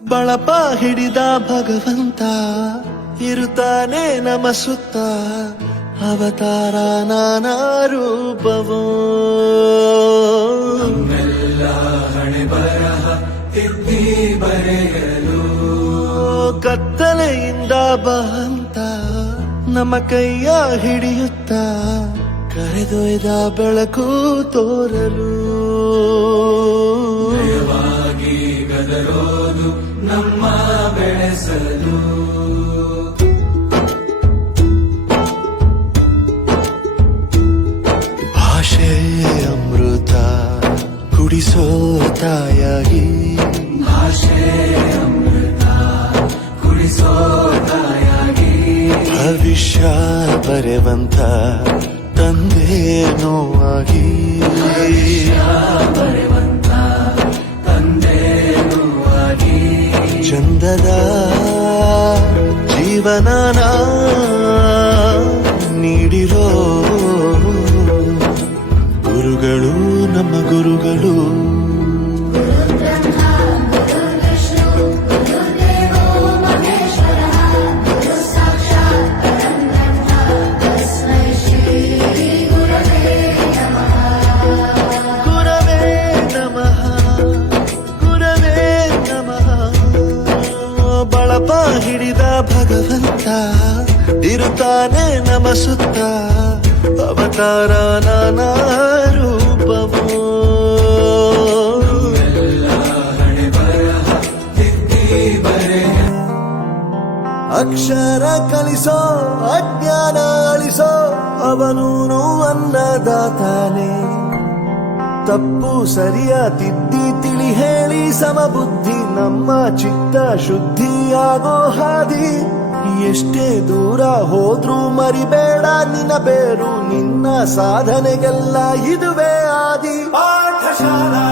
ಬಳಪ ಹಿಡಿದ ಭಗವಂತ ಇರುತ್ತಾನೆ ನಮ ಸುತ್ತ ಅವತಾರ ನಾನಾ ರೂಪವೋ ನಮ್ಮೆಲ್ಲ ಹಣೆ ಬರಹ ತಿದ್ದಿ ಬರೆಯಲು ಕತ್ತಲೆಯಿಂದ ಬಹಂತ ನಮ್ಮ ಕೈಯ ಹಿಡಿಯುತ್ತ ಕರೆದೊಯ್ದ ಬೆಳಕು ತೋರಲು ಭಯವಾಗಿ ಗದರೋದು ನಮ್ಮ ಬೆಳೆಸಲು ಭಾಷೆ ಅಮೃತ ಕುಡಿಸೋ ತಾಯಾಗಿ ಭಾಷೆ ಅಮೃತ ಕುಡಿಸೋ ತಾಯಾಗಿ ಭವಿಷ್ಯ ಬರೆವಂತ ತಂದೇನೋ ಆಗಿ ಬರೆವಂತ ತಂದೇನೂ ಆಗಿ ಚಂದದ ಜೀವನನ ನೀಡಿರೋ ಗುರುಗಳು ನಮ್ಮ ಗುರುಗಳು ಗುರವೇ ನಮಃ ಗುರವೇ ನಮಃ ಬಳಪ ಹಿಡಿದ ಭಗವಂತ ಇರುತ್ತಾನೆ ನಮ ಸುತ್ತ ಅವತಾರ ನಾನಾ ರೂಪವೋ ಹಣೆ ಬರಹ ತಿದ್ದಿ ಬರೆಯ ಅಕ್ಷರ ಕಲಿಸೋ ಅಜ್ಞಾನ ಅಳಿಸೋ ಅವನೂನು ಅನ್ನದಾತಾನೆ ತಪ್ಪು ಸರಿಯ ತಿದ್ದಿ ತಿಳಿ ಹೇಳಿ ಸಮಬುದ್ಧಿ ನಮ್ಮ ಚಿತ್ತ ಶುದ್ಧಿಯಾಗೋ ಹಾದಿ ಎಷ್ಟೇ ದೂರ ಹೋದ್ರೂ ಮರಿಬೇಡ ನಿನ್ನ ಬೇರು ನಿನ್ನ ಸಾಧನೆಗೆಲ್ಲ ಇದುವೇ ಆದಿ ಪಾಠಶಾಲಾ